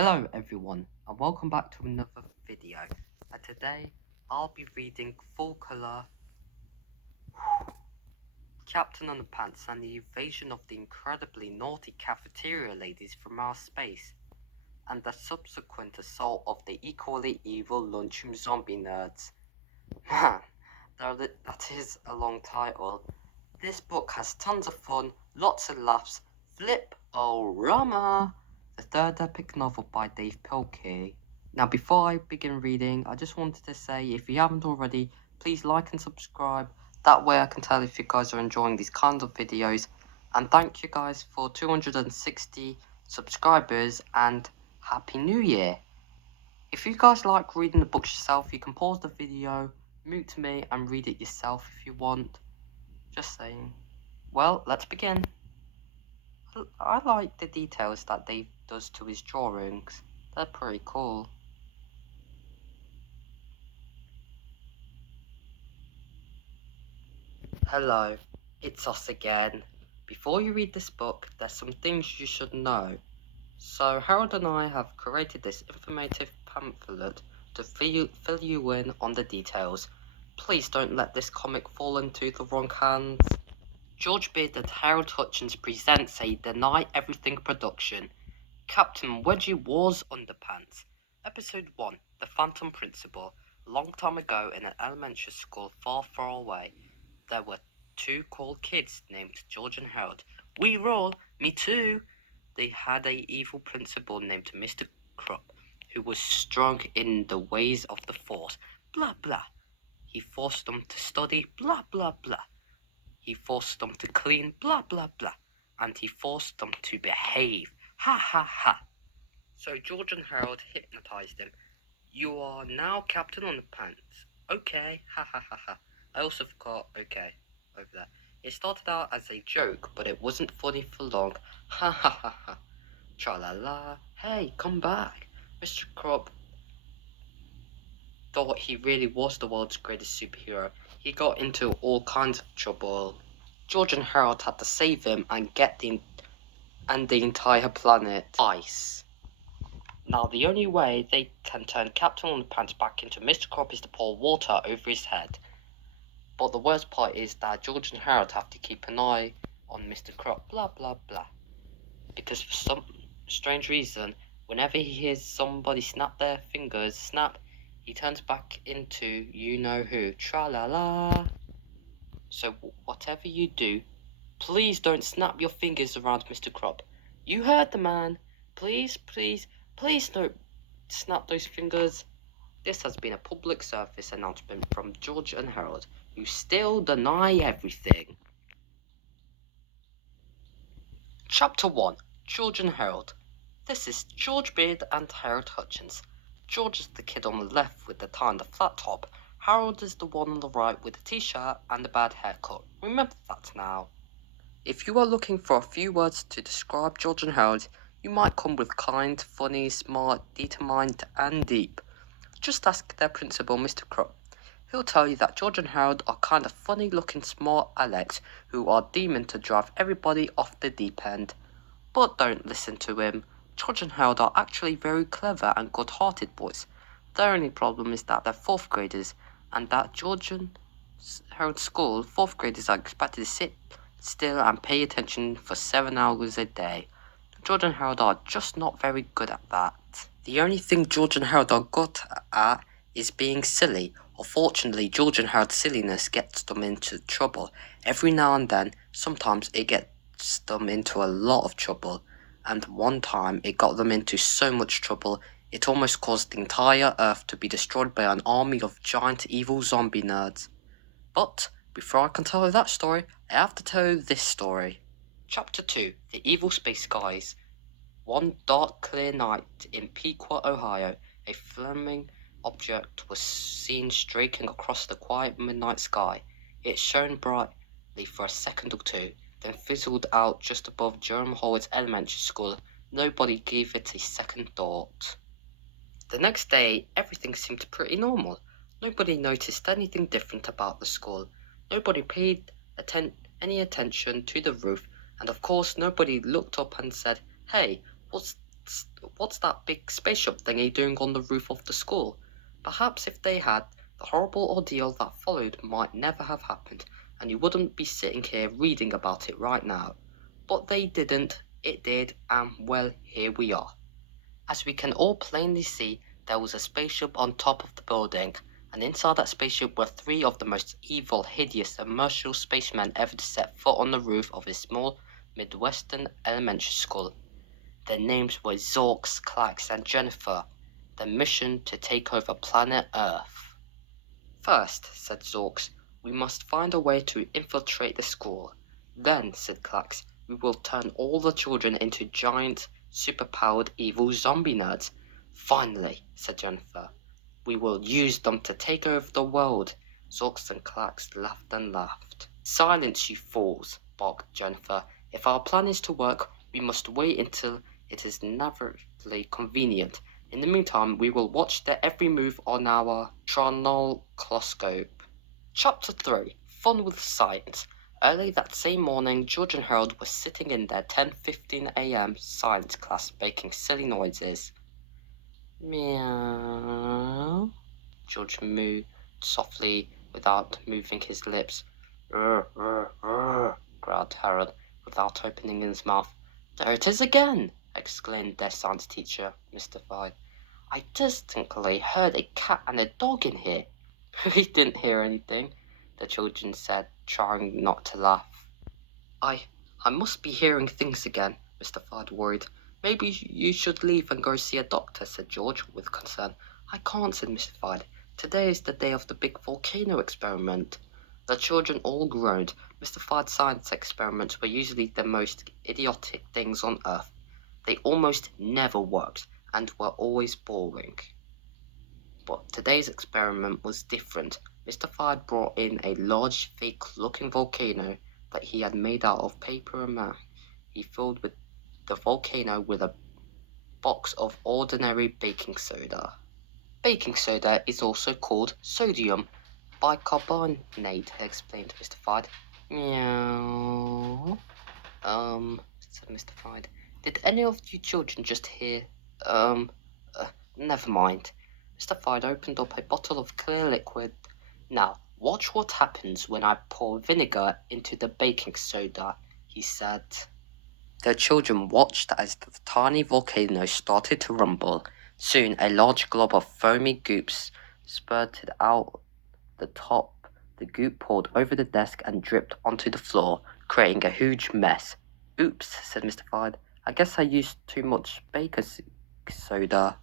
Hello everyone and welcome back to another video, and today I'll be reading full colour Captain Underpants and the Invasion of the Incredibly Naughty Cafeteria Ladies from Outer Space, and the subsequent assault of the equally evil lunchroom zombie nerds. Man, that is a long title. This book has tons of fun, lots of laughs, flip-o-rama! The third epic novel by Dave Pilkey. Now before I begin reading, I just wanted to say, if you haven't already, please like and subscribe. That way I can tell if you guys are enjoying these kinds of videos. And thank you guys for 260 subscribers and Happy New Year! If you guys like reading the books yourself, you can pause the video, mute me and read it yourself if you want. Just saying. Well, let's begin. I like the details that Dave does to his drawings. They're pretty cool. Hello, it's us again. Before you read this book, there's some things you should know. So Harold and I have created this informative pamphlet to fill you in on the details. Please don't let this comic fall into the wrong hands. George Beard and Harold Hutchins presents a Deny Everything production. Captain Wedgie Wars Underpants. Episode 1, The Phantom Principal. A long time ago in an elementary school far, far away, there were two cool kids named George and Harold. We roll, me too. They had a evil principal named Mr. Krupp, who was strong in the ways of the Force. Blah, blah. He forced them to study. Blah, blah, blah. He forced them to clean, blah, blah, blah, and he forced them to behave, ha, ha, ha. So George and Harold hypnotized him. You are now Captain Underpants. Okay, ha, ha, ha, ha. I also forgot, okay, over there. It started out as a joke, but it wasn't funny for long, ha, ha, ha, ha. Tra-la-la, hey, come back. Mr. Krupp thought he really was the world's greatest superhero. He got into all kinds of trouble. George and Harold had to save him and get the entire planet ice. Now the only way they can turn Captain Underpants back into Mr. Krupp is to pour water over his head. But the worst part is that George and Harold have to keep an eye on Mr. Krupp, blah blah blah. Because for some strange reason, whenever he hears somebody snap their fingers, snap, he turns back into you-know-who, tra-la-la. So whatever you do, please don't snap your fingers around Mr. Krupp. You heard the man. Please, please, please don't snap those fingers. This has been a public service announcement from George and Harold, who still deny everything. Chapter 1, George and Harold. This is George Beard and Harold Hutchins. George is the kid on the left with the tie and the flat top. Harold is the one on the right with the t-shirt and the bad haircut. Remember that now. If you are looking for a few words to describe George and Harold, you might come with kind, funny, smart, determined, and deep. Just ask their principal, Mr. Krupp. He'll tell you that George and Harold are kind of funny-looking smart Alex who are determined to drive everybody off the deep end. But don't listen to him. George and Harold are actually very clever and good-hearted boys. Their only problem is that they're 4th graders, and that George and Harold's school, 4th graders are expected to sit still and pay attention for 7 hours a day. George and Harold are just not very good at that. The only thing George and Harold are good at is being silly. Unfortunately, George and Harold's silliness gets them into trouble. Every now and then, sometimes it gets them into a lot of trouble. And one time, it got them into so much trouble, it almost caused the entire Earth to be destroyed by an army of giant evil zombie nerds. But before I can tell you that story, I have to tell you this story. Chapter 2, The Evil Space Guys. One dark, clear night in Pequot, Ohio, a flaming object was seen streaking across the quiet midnight sky. It shone brightly for a second or two, then fizzled out just above Jerome Howard's elementary school. Nobody gave it a second thought. The next day, everything seemed pretty normal. Nobody noticed anything different about the school. Nobody paid any attention to the roof, and of course nobody looked up and said, "Hey, what's what's that big spaceship thingy doing on the roof of the school? Perhaps if they had, the horrible ordeal that followed might never have happened, and you wouldn't be sitting here reading about it right now. But they didn't, it did, and well, here we are. As we can all plainly see, there was a spaceship on top of the building, and inside that spaceship were three of the most evil, hideous, and merciless spacemen ever to set foot on the roof of a small Midwestern elementary school. Their names were Zorks, Klax, and Jennifer. Their mission to take over planet Earth. First, said Zorks, we must find a way to infiltrate the school. Then, said Klax, we will turn all the children into giant, superpowered evil zombie nerds. Finally, said Jennifer, we will use them to take over the world. Zorks and Klax laughed and laughed. Silence, you fools, barked Jennifer. If our plan is to work, we must wait until it is naturally convenient. In the meantime, we will watch their every move on our tronoloscope. Chapter 3. Fun with Science. Early that same morning, George and Harold were sitting in their 10:15 a.m. science class making silly noises. Meow. George moved softly without moving his lips. Growled Harold without opening his mouth. There it is again! Exclaimed their science teacher, mystified. I distinctly heard a cat and a dog in here. We didn't hear anything, the children said, trying not to laugh. I must be hearing things again, mystified, worried. Maybe you should leave and go see a doctor, said George, with concern. I can't, said mystified. Today is the day of the big volcano experiment. The children all groaned. Mystified science experiments were usually the most idiotic things on Earth. They almost never worked and were always boring. But today's experiment was different. Mr. Fard brought in a large, fake-looking volcano that he had made out of paper and mache. He filled with the volcano with a box of ordinary baking soda. Baking soda is also called sodium bicarbonate, explained Mr. Fard. Meow. Said Mr. Fard. Did any of you children just hear, never mind. Mr. Fard opened up a bottle of clear liquid. Now, watch what happens when I pour vinegar into the baking soda, he said. The children watched as the tiny volcano started to rumble. Soon, a large glob of foamy goops spurted out the top. The goop poured over the desk and dripped onto the floor, creating a huge mess. Oops, said Mr. Fard. I guess I used too much baking soda.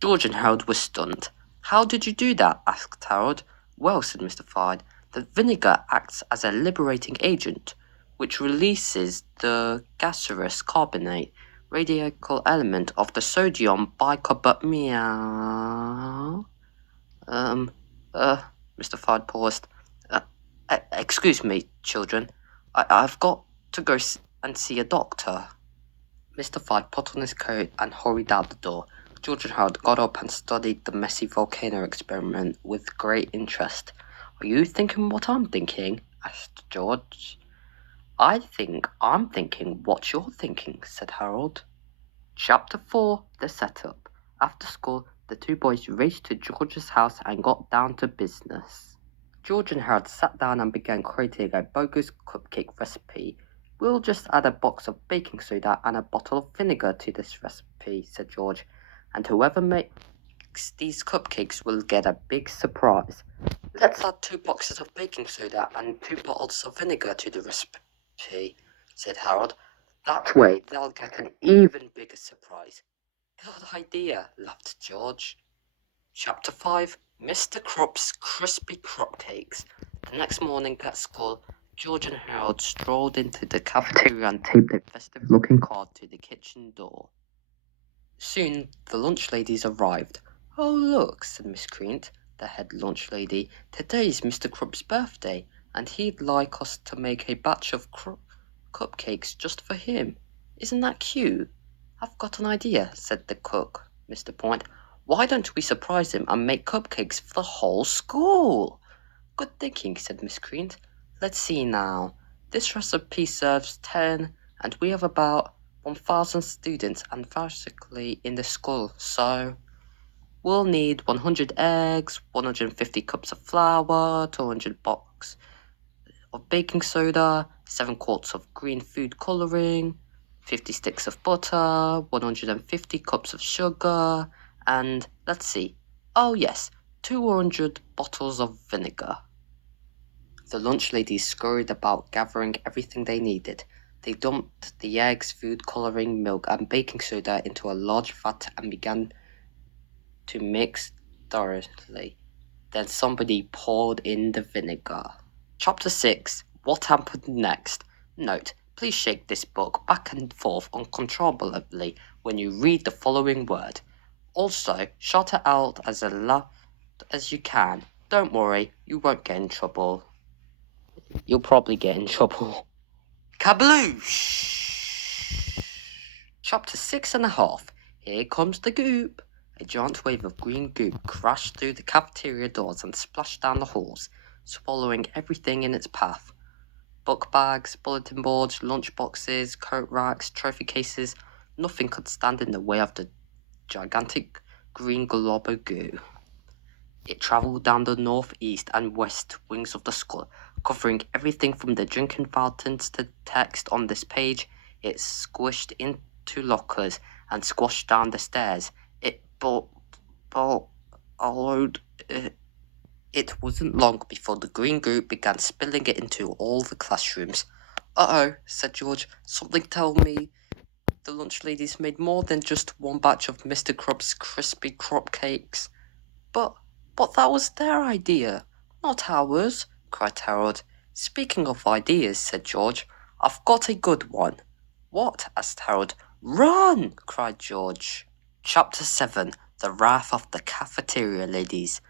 George and Harold were stunned. How did you do that? Asked Harold. Well, said Mr. Fard, the vinegar acts as a liberating agent, which releases the gaseous carbonate, radical element of the sodium bicarbonate. Meow. Mr. Fard paused. Excuse me, children. I've got to go and see a doctor. Mr. Fard put on his coat and hurried out the door. George and Harold got up and studied the messy volcano experiment with great interest. Are you thinking what I'm thinking? Asked George. I'm thinking what you're thinking, said Harold. Chapter 4. The Setup. After school, the two boys raced to George's house and got down to business. George and Harold sat down and began creating a bogus cupcake recipe. We'll just add a box of baking soda and a bottle of vinegar to this recipe, said George, and whoever makes these cupcakes will get a big surprise. Let's add 2 boxes of baking soda and 2 bottles of vinegar to the recipe, said Harold. That way they'll get an even bigger surprise. Good idea, laughed George. Chapter 5. Mr. Crop's Crispy Cupcakes. The next morning at school, George and Harold strolled into the cafeteria and taped a festive-looking card to the kitchen door. Soon the lunch ladies arrived. Oh, look, said Miss Creant, the head lunch lady. Today's Mr. Crop's birthday, and he'd like us to make a batch of cupcakes just for him. Isn't that cute? I've got an idea, said the cook, Mr. Point. Why don't we surprise him and make cupcakes for the whole school? Good thinking, said Miss Creant. Let's see now. This recipe serves 10, and we have about 1,000 students and physically in the school, so we'll need 100 eggs, 150 cups of flour, 200 boxes of baking soda, 7 quarts of green food colouring, 50 sticks of butter, 150 cups of sugar, and let's see. Oh yes, 200 bottles of vinegar. The lunch ladies scurried about gathering everything they needed. They dumped the eggs, food colouring, milk, and baking soda into a large vat and began to mix thoroughly. Then somebody poured in the vinegar. Chapter 6. What happened next? Note, please shake this book back and forth uncontrollably when you read the following word. Also, shout it out as loud as you can. Don't worry, you won't get in trouble. You'll probably get in trouble. Kabloosh! Chapter 6.5. Here comes the goop. A giant wave of green goop crashed through the cafeteria doors and splashed down the halls, swallowing everything in its path. Book bags, bulletin boards, lunch boxes, coat racks, trophy cases, nothing could stand in the way of the gigantic green glob of goo. It travelled down the north, east, and west wings of the school, covering everything from the drinking fountains to the text on this page. It squished into lockers and squashed down the stairs. It followed. It wasn't long before the green goo began spilling it into all the classrooms. Uh-oh, said George. Something tell me the lunch ladies made more than just one batch of Mr. Crup's crispy crop cakes. But that was their idea, not ours, cried Harold. Speaking of ideas, said George, I've got a good one. What? asked Harold. Run! cried George. Chapter 7. The Wrath of the Cafeteria Ladies.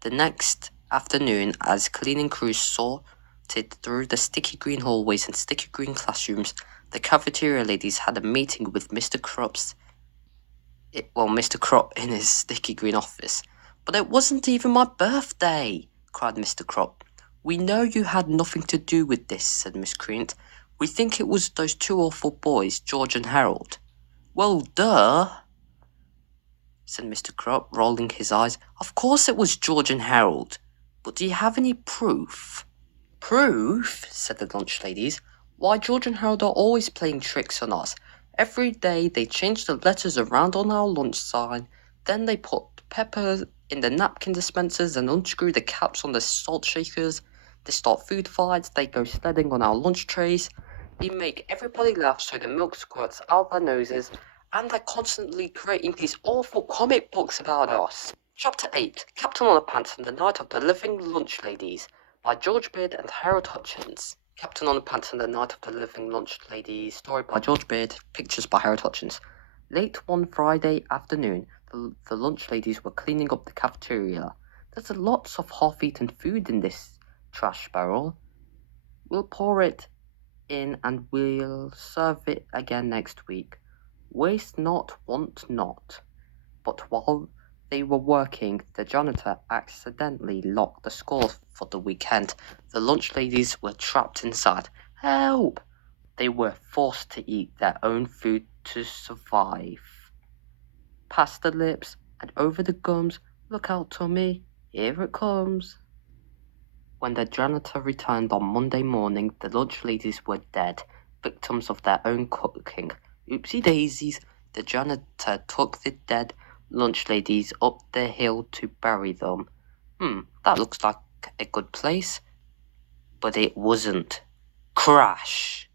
The next afternoon, as cleaning crews sorted through the sticky green hallways and sticky green classrooms, the cafeteria ladies had a meeting with Mr. Mr. Krupp in his sticky green office. But it wasn't even my birthday, cried Mr. Krupp. We know you had nothing to do with this, said Miss Creant. We think it was those two awful boys, George and Harold. Well, duh, said Mr. Krupp, rolling his eyes. Of course it was George and Harold. But do you have any proof? Proof? Said the lunch ladies. Why, George and Harold are always playing tricks on us. Every day they change the letters around on our lunch sign. Then they put pepper in the napkin dispensers and unscrew the caps on the salt shakers. They start food fights. They go sledding on our lunch trays. They make everybody laugh so the milk squirts out their noses. And they're constantly creating these awful comic books about us. Chapter 8. Captain Underpants and the Night of the Living Lunch Ladies by George Beard and Harold Hutchins. Captain Underpants and the Night of the Living Lunch Ladies, story by George Beard, pictures by Harold Hutchins. Late one Friday afternoon, the lunch ladies were cleaning up the cafeteria. There's lots of half-eaten food in this trash barrel. We'll pour it in and we'll serve it again next week. Waste not, want not. But while they were working, the janitor accidentally locked the school for the weekend. The lunch ladies were trapped inside. Help! They were forced to eat their own food to survive. Past the lips and over the gums. Look out, Tommy. Here it comes. When the janitor returned on Monday morning, the lunch ladies were dead, victims of their own cooking. Oopsie daisies, the janitor took the dead lunch ladies up the hill to bury them. That looks like a good place. But it wasn't. Crash!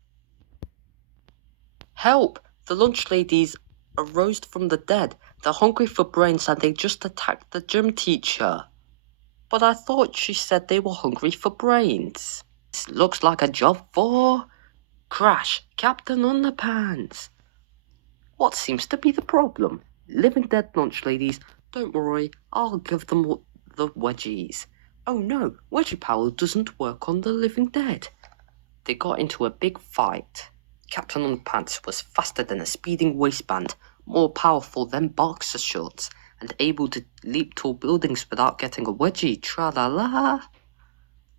Help! The lunch ladies arose from the dead. They're hungry for brains and they just attacked the gym teacher. But I thought she said they were hungry for brains. This looks like a job for... Crash! Captain Underpants! What seems to be the problem? Living dead lunch ladies, don't worry, I'll give them the wedgies. Oh no, wedgie power doesn't work on the living dead. They got into a big fight. Captain Underpants was faster than a speeding waistband, more powerful than boxer shorts, and able to leap tall buildings without getting a wedgie, tra-la-la.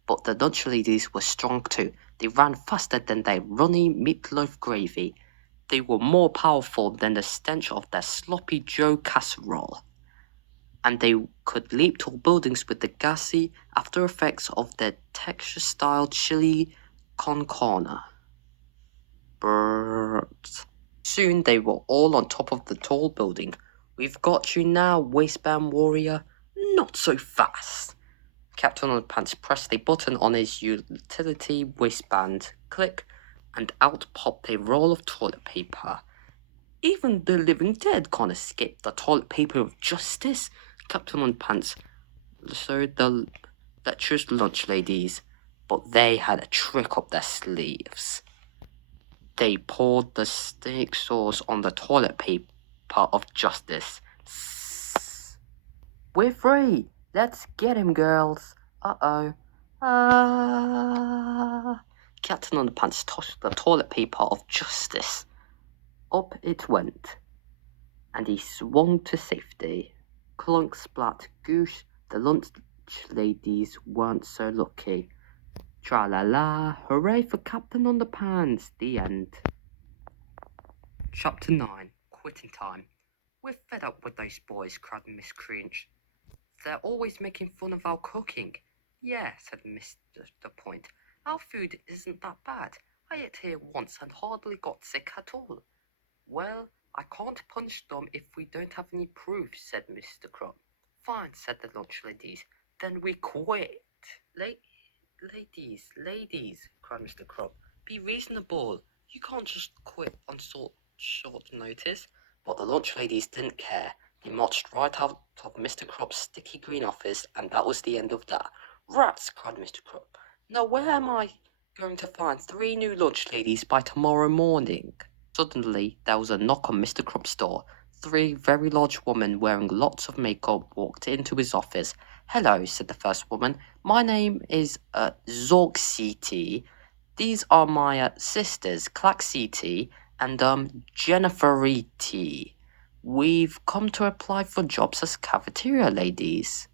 But the lunch ladies were strong too. They ran faster than their runny meatloaf gravy. they were more powerful than the stench of their sloppy Joe casserole, and they could leap tall buildings with the gassy after effects of their Texas-style chili con carne. Brrrt. Soon they were all on top of the tall building. "We've got you now, waistband warrior." "Not so fast." Captain Underpants pressed a button on his utility waistband. Click, and out popped a roll of toilet paper. "Even the living dead can't escape the toilet paper of justice," Captain Underpants showed the lecherous lunch ladies. But they had a trick up their sleeves. They poured the steak sauce on the toilet paper of justice. "We're free! Let's get him, girls!" "Uh-oh." Captain Underpants tossed the toilet paper of justice. Up it went, and he swung to safety. Clunk, splat, goosh, the lunch ladies weren't so lucky. Tra-la-la, hooray for Captain Underpants, the end. Chapter 9, Quitting Time. "We're fed up with those boys," cried Miss Cringe. "They're always making fun of our cooking." "Yeah," said Mr. Point. "Our food isn't that bad. I ate here once and hardly got sick at all." "Well, I can't punish them if we don't have any proof," said Mr. Crop. "Fine," said the lunch ladies. "Then we quit." Ladies, cried Mr. Crop. "Be reasonable. You can't just quit on short notice." But the lunch ladies didn't care. They marched right out of Mr. Crop's sticky green office, and that was the end of that. "Rats!" cried Mr. Crop. "Now where am I going to find 3 new lunch ladies by tomorrow morning?" Suddenly there was a knock on Mr. Crop's door. 3 very large women wearing lots of makeup walked into his office. "Hello," said the first woman. "My name is Zork CT. These are my sisters, Clack CT and Jennifer E.T. We've come to apply for jobs as cafeteria ladies."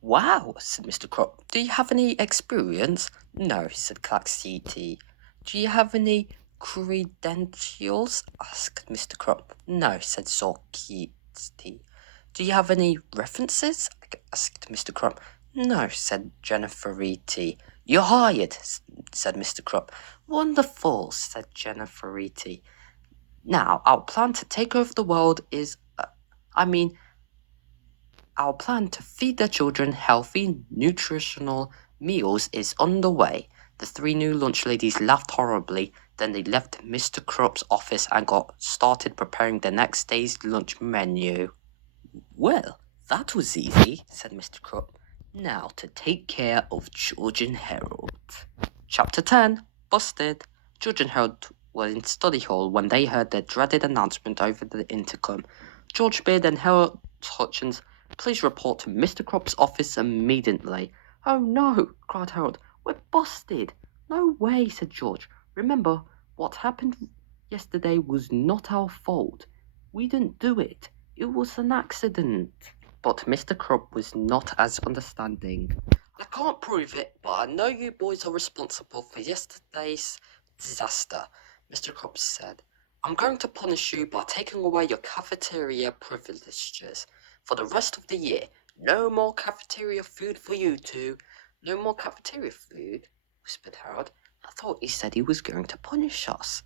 "Wow," said Mr. Crop. "Do you have any experience?" "No," said Clack CT. "Do you have any credentials?" asked Mr. Crop. "No," said Zorky T. "Do you have any references?" asked Mr. Crop. "No," said Jennifer E.T. "You're hired," said Mr. Crop. "Wonderful," said Jennifer E.T. "Now, our plan to take over the world is, our plan to feed the children healthy, nutritional meals is underway." The 3 new lunch ladies laughed horribly. Then they left Mr. Crop's office and got started preparing the next day's lunch menu. "Well, that was easy," said Mr. Crop. "Now to take care of George and Harold." Chapter 10, Busted. George and Harold were in study hall when they heard the dreaded announcement over the intercom. "George Beard and Harold Hutchins, please report to Mr. Crop's office immediately." "Oh no," cried Harold. "We're busted." "No way," said George. "Remember, what happened yesterday was not our fault. We didn't do it. It was an accident." But Mr. Crop was not as understanding. "I can't prove it, but I know you boys are responsible for yesterday's disaster," Mr. Crop said. "I'm going to punish you by taking away your cafeteria privileges for the rest of the year. No more cafeteria food for you two." "No more cafeteria food?" whispered Harold. "I thought he said he was going to punish us."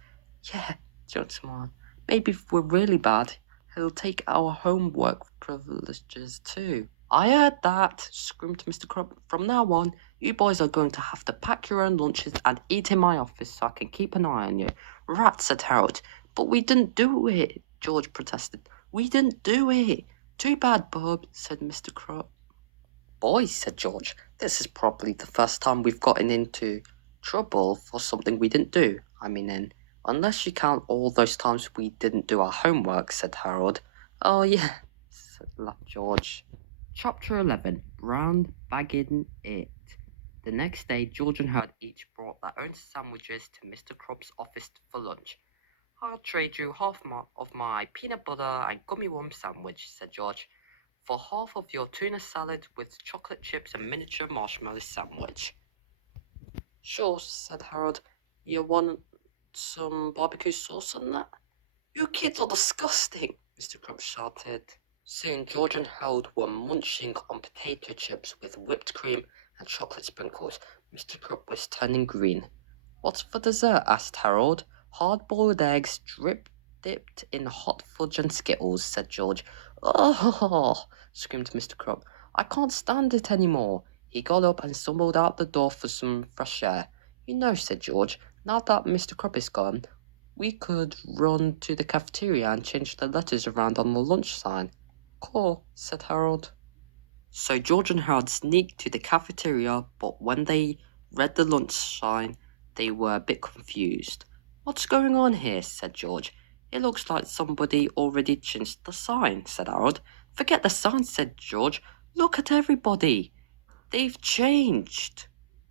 "Yeah," George smiled. "Maybe if we're really bad, he'll take our homework privileges too." "I heard that," screamed Mr. Crop. "From now on, you boys are going to have to pack your own lunches and eat in my office so I can keep an eye on you." "Rats," said Harold. "But we didn't do it," George protested. "We didn't do it." "Too bad, Bob," said Mr. Crop. "Boys," said George, "this is probably the first time we've gotten into trouble for something we didn't do. Unless you count all those times we didn't do our homework," said Harold. "Oh, yeah," laughed George. Chapter 11, Brown Bagging It. The next day, George and Harold each brought their own sandwiches to Mr. Crop's office for lunch. "I'll trade you half of my peanut butter and gummy worm sandwich," said George, "for half of your tuna salad with chocolate chips and miniature marshmallow sandwich." "Sure," said Harold. "You want some barbecue sauce on that? You kids are disgusting, Mr. Crump shouted. Soon George and Harold were munching on potato chips with whipped cream and chocolate sprinkles. Mr. Crump was turning green. What's for dessert? Asked Harold. Hard-boiled eggs dipped in hot fudge and Skittles, said George. Oh, screamed Mr. Crump. I can't stand it any more. He got up and stumbled out the door for some fresh air. You know, said George, now that Mr. Crump is gone, we could run to the cafeteria and change the letters around on the lunch sign. Cool, said Harold. So George and Harold sneaked to the cafeteria, but when they read the lunch sign, they were a bit confused. What's going on here? Said George. It looks like somebody already changed the sign, said Harold. Forget the sign, said George. Look at everybody. They've changed.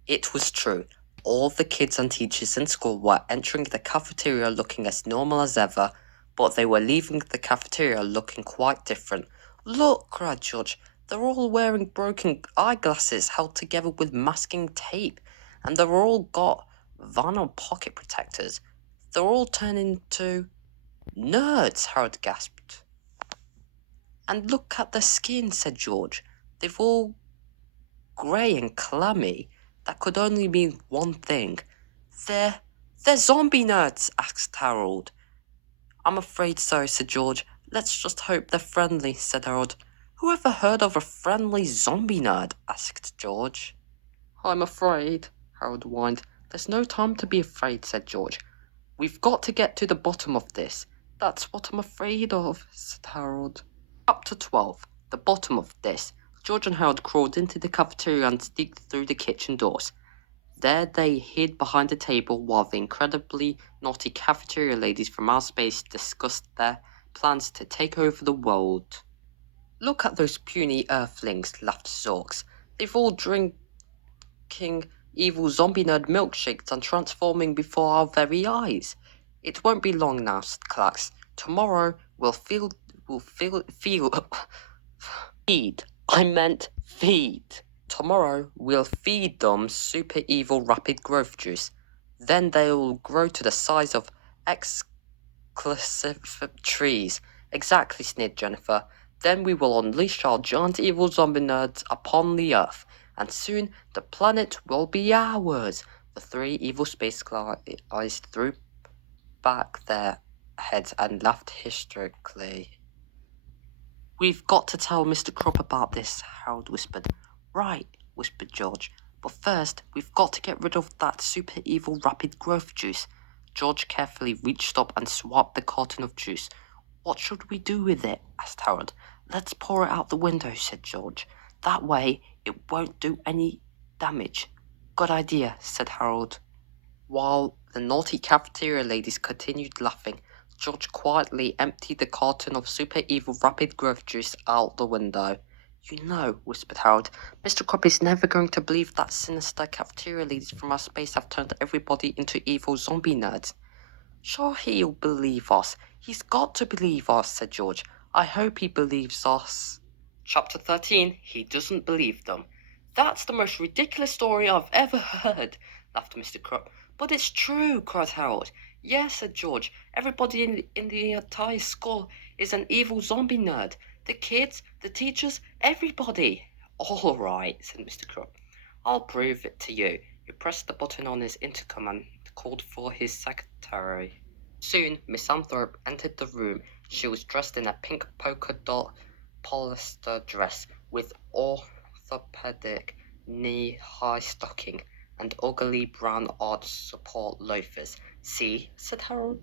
It was true. All the kids and teachers in school were entering the cafeteria looking as normal as ever, but they were leaving the cafeteria looking quite different. Look, cried George. They're all wearing broken eyeglasses held together with masking tape, and they've all got vinyl pocket protectors. They're all turning into nerds, Harold gasped. And look at their skin, said George. They've all grey and clammy. That could only mean one thing. They're zombie nerds, asked Harold. I'm afraid so, said George. Let's just hope they're friendly, said Harold. Who ever heard of a friendly zombie nerd? Asked George. I'm afraid, Harold whined. There's no time to be afraid, said George. We've got to get to the bottom of this. That's what I'm afraid of, said Harold. Chapter 12. The bottom of this. George and Harold crawled into the cafeteria and sneaked through the kitchen doors. There they hid behind a table while the incredibly naughty cafeteria ladies from outer space discussed their plans to take over the world. Look at those puny earthlings, laughed Zorks. They've all drinking evil zombie nerd milkshakes and transforming before our very eyes. It won't be long now, said Klax. Tomorrow we'll feed. I meant feed. Tomorrow we'll feed them super evil rapid growth juice. Then they'll grow to the size of exclusive trees. Exactly, sneered Jennifer. Then we will unleash our giant evil zombie nerds upon the earth, and soon the planet will be ours. The three evil space guys threw back their heads and laughed hysterically. We've got to tell Mr. Crump about this, Harold whispered. Right, whispered George. But first, we've got to get rid of that super evil rapid growth juice. George carefully reached up and swiped the carton of juice. What should we do with it? Asked Harold. Let's pour it out the window, said George. That way, it won't do any damage. Good idea, said Harold. While the naughty cafeteria ladies continued laughing, George quietly emptied the carton of super evil rapid growth juice out the window. You know, whispered Harold, Mr. Crump is never going to believe that sinister cafeteria ladies from our space have turned everybody into evil zombie nerds. Sure he'll believe us. He's got to believe us, said George. I hope he believes us. Chapter 13. He doesn't believe them. That's the most ridiculous story I've ever heard, laughed Mr. Crump. But it's true, cried Harold. Yes, said George. Everybody in the entire school is an evil zombie nerd. The kids, the teachers, everybody. All right, said Mr. Crump. I'll prove it to you. He pressed the button on his intercom and called for his secretary. Soon, Miss Anthorpe entered the room. She was dressed in a pink polka dot polyester dress with orthopedic knee-high stocking and ugly brown arch support loafers. See, said Harold.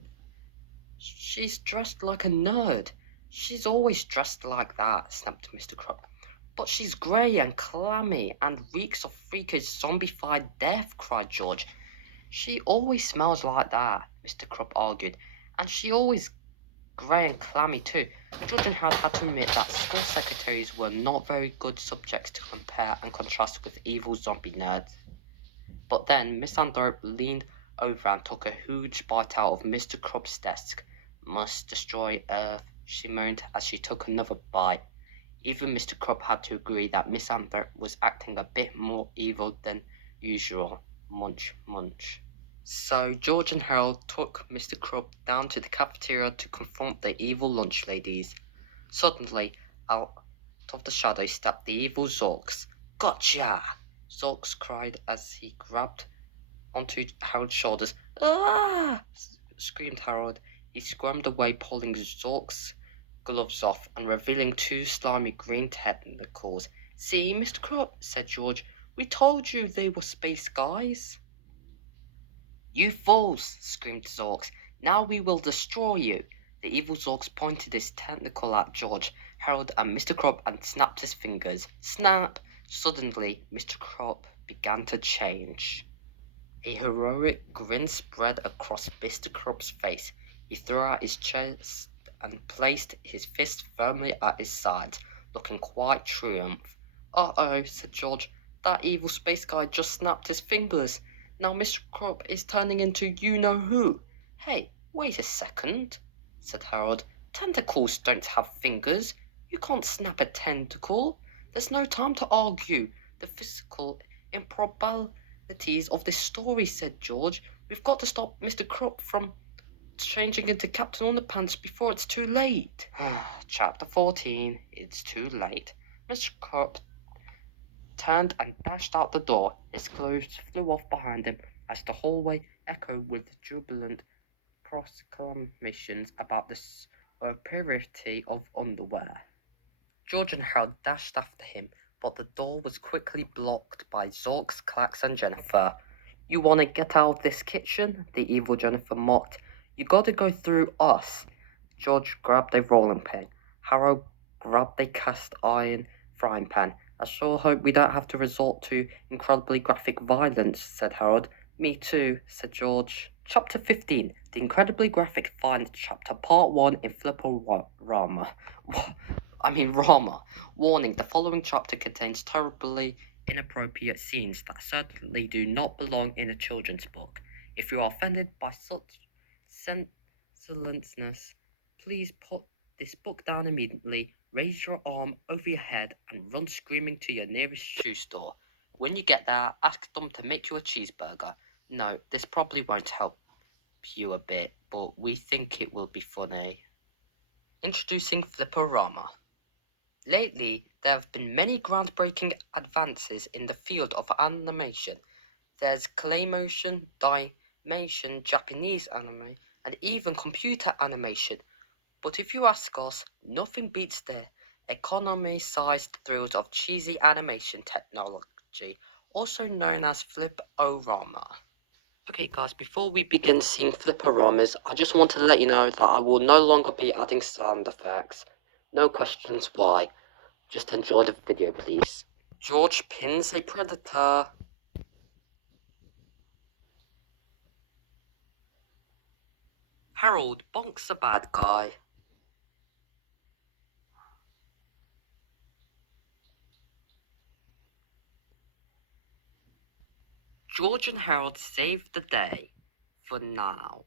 She's dressed like a nerd. She's always dressed like that, snapped Mr. Crump. But she's grey and clammy and reeks of freakish zombified death, cried George. She always smells like that, Mr. Crump argued, and she always grey and clammy too. George and Harold had to admit that school secretaries were not very good subjects to compare and contrast with evil zombie nerds. But then Miss Anthorpe leaned over and took a huge bite out of Mr. Crump's desk. Must destroy Earth, she moaned as she took another bite. Even Mr. Crump had to agree that Miss Anthorpe was acting a bit more evil than usual. Munch, munch. So George and Harold took Mr. Crump down to the cafeteria to confront the evil lunch ladies. Suddenly, out of the shadows stepped the evil Zorks. Gotcha! Zorks cried as he grabbed onto Harold's shoulders. Ah! Screamed Harold. He squirmed away, pulling Zork's gloves off and revealing two slimy green tentacles. See, Mr. Crump, said George, we told you they were space guys. You fools! Screamed Zorks. Now we will destroy you! The evil Zorks pointed his tentacle at George, Harold, and Mr. Crump and snapped his fingers. Snap! Suddenly, Mr. Crump began to change. A heroic grin spread across Mr. Crump's face. He threw out his chest and placed his fist firmly at his side, looking quite triumphant. Uh-oh, said George. That evil space guy just snapped his fingers. Now Mr. Crump is turning into you-know-who. Hey, wait a second, said Harold. Tentacles don't have fingers. You can't snap a tentacle. There's no time to argue the physical improbabilities of this story, said George. We've got to stop Mr. Crump from changing into Captain Underpants before it's too late. Chapter 14. It's too late. Mr. Crump turned and dashed out the door. His clothes flew off behind him as the hallway echoed with jubilant proclamations about the superiority of underwear. George and Harold dashed after him, but the door was quickly blocked by Zorks, Clax, and Jennifer. You want to get out of this kitchen? The evil Jennifer mocked. You got to go through us. George grabbed a rolling pin. Harold grabbed a cast iron frying pan. I sure hope we don't have to resort to incredibly graphic violence, said Harold. Me too, said George. Chapter 15. The Incredibly Graphic Violence Chapter, Part 1 in Flipperama. Rama. Warning, the following chapter contains terribly inappropriate scenes that certainly do not belong in a children's book. If you are offended by such senselessness, please put this book down immediately, raise your arm over your head, and run screaming to your nearest shoe store. When you get there, ask them to make you a cheeseburger. No, this probably won't help you a bit, but we think it will be funny. Introducing Flipperama. Lately, there have been many groundbreaking advances in the field of animation. There's Claymotion, Dymation, Japanese anime, and even computer animation. But if you ask us, nothing beats the economy-sized thrills of cheesy animation technology, also known as Flip-O-Rama. Okay guys, before we begin seeing Flipporamas, I just want to let you know that I will no longer be adding sound effects. No questions why. Just enjoy the video, please. George pins a predator. Harold bonks a bad guy. George and Harold save the day. For now.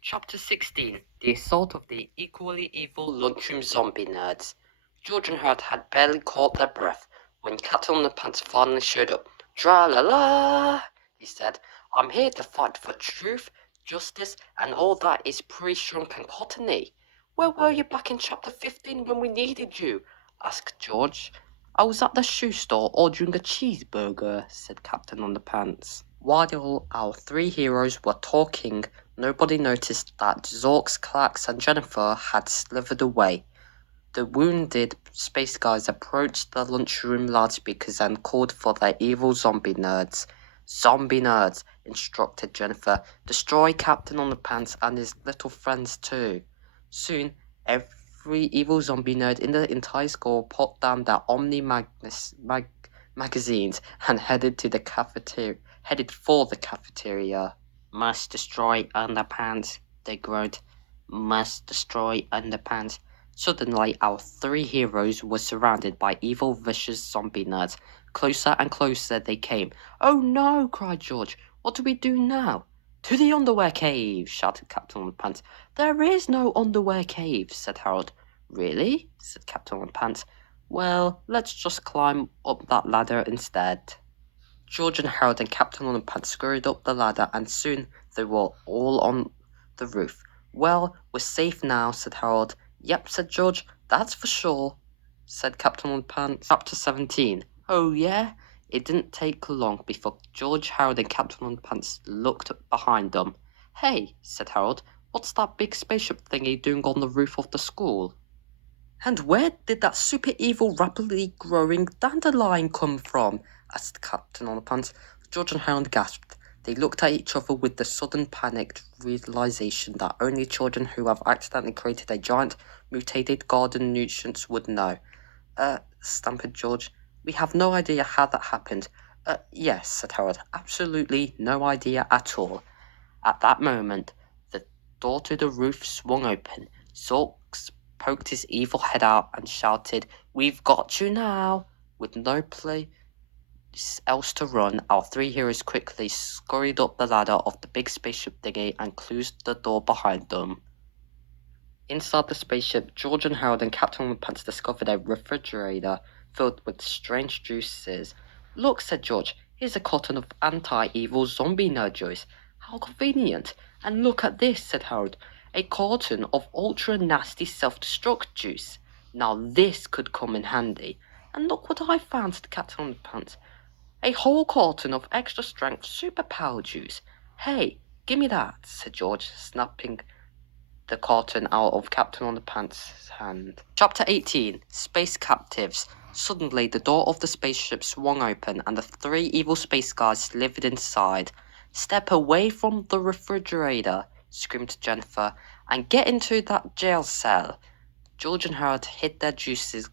Chapter 16. The Assault of the Equally Evil Lunchroom Zombie Nerds. George and Harold had barely caught their breath when Captain Underpants finally showed up. Tra-la-la, he said. I'm here to fight for truth, justice, and all that is pre-shrunk and cottony. Where were you back in Chapter 15 when we needed you? Asked George. I was at the shoe store ordering a cheeseburger, said Captain Underpants. While our three heroes were talking, nobody noticed that Zorks, Clax, and Jennifer had slithered away. The wounded space guys approached the lunchroom loudspeakers and called for their evil zombie nerds. Zombie nerds, instructed Jennifer. Destroy Captain Underpants and his little friends too. Soon, every evil zombie nerd in the entire school put down their magazines and headed for the cafeteria. Must destroy Underpants, they groaned. Must destroy Underpants. Suddenly, our three heroes were surrounded by evil, vicious zombie nerds. Closer and closer they came. Oh no, cried George. What do we do now? To the underwear cave, shouted Captain Underpants. There is no underwear cave, said Harold. Really? Said Captain Underpants. Well, let's just climb up that ladder instead. George and Harold and Captain Underpants scurried up the ladder, and soon they were all on the roof. Well, we're safe now, said Harold. Yep, said George. That's for sure, said Captain Underpants. Chapter 17. Oh, yeah? It didn't take long before George, Harold, and Captain Underpants looked behind them. Hey, said Harold, what's that big spaceship thingy doing on the roof of the school? And where did that super evil, rapidly growing dandelion come from? Asked Captain Underpants. George and Harold gasped. They looked at each other with the sudden panicked realization that only children who have accidentally created a giant, mutated garden nuisance would know. Stammered George. We have no idea how that happened. Yes, said Harold. Absolutely no idea at all. At that moment, the door to the roof swung open. Zorks poked his evil head out and shouted, We've got you now! With no place else to run, our three heroes quickly scurried up the ladder of the big spaceship thingy and closed the door behind them. Inside the spaceship, George and Harold and Captain Underpants discovered a refrigerator filled with strange juices. Look, said George, here's a carton of anti-evil zombie nerd juice. How convenient. And look at this, said Harold, a carton of ultra-nasty self-destruct juice. Now this could come in handy. And look what I found, said Captain Underpants. A whole carton of extra-strength superpower juice. Hey, give me that, said George, snapping the carton out of Captain Underpants' hand. Chapter 18. Space Captives. Suddenly, the door of the spaceship swung open, and the three evil space guys slithered inside. Step away from the refrigerator, screamed Jennifer, and get into that jail cell. George and Harold hid their juice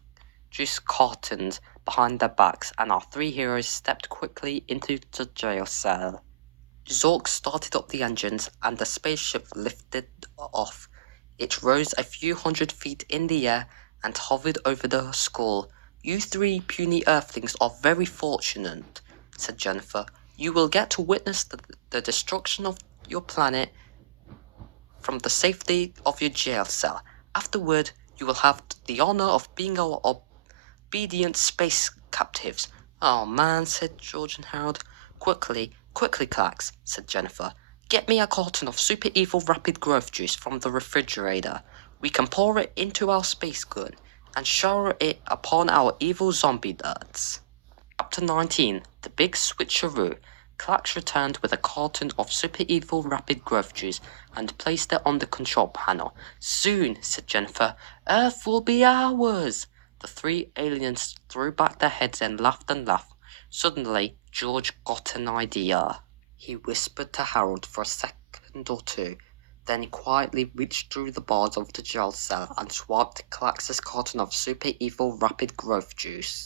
cartons behind their backs, and our three heroes stepped quickly into the jail cell. Zork started up the engines, and the spaceship lifted off. It rose a few hundred feet in the air and hovered over the school. You three puny earthlings are very fortunate, said Jennifer. You will get to witness the destruction of your planet from the safety of your jail cell. Afterward, you will have the honor of being our obedient space captives. Oh man, said George and Harold. Quickly, Clax, said Jennifer. Get me a carton of super evil rapid growth juice from the refrigerator. We can pour it into our space gun and shower it upon our evil zombie nerds. Chapter 19. The Big Switcheroo. Clax returned with a carton of super evil rapid growth juice and placed it on the control panel. Soon, said Jennifer, Earth will be ours. The three aliens threw back their heads and laughed and laughed. Suddenly, George got an idea. He whispered to Harold for a second or two, then quietly reached through the bars of the jail cell and swiped Clax's carton of super evil rapid growth juice.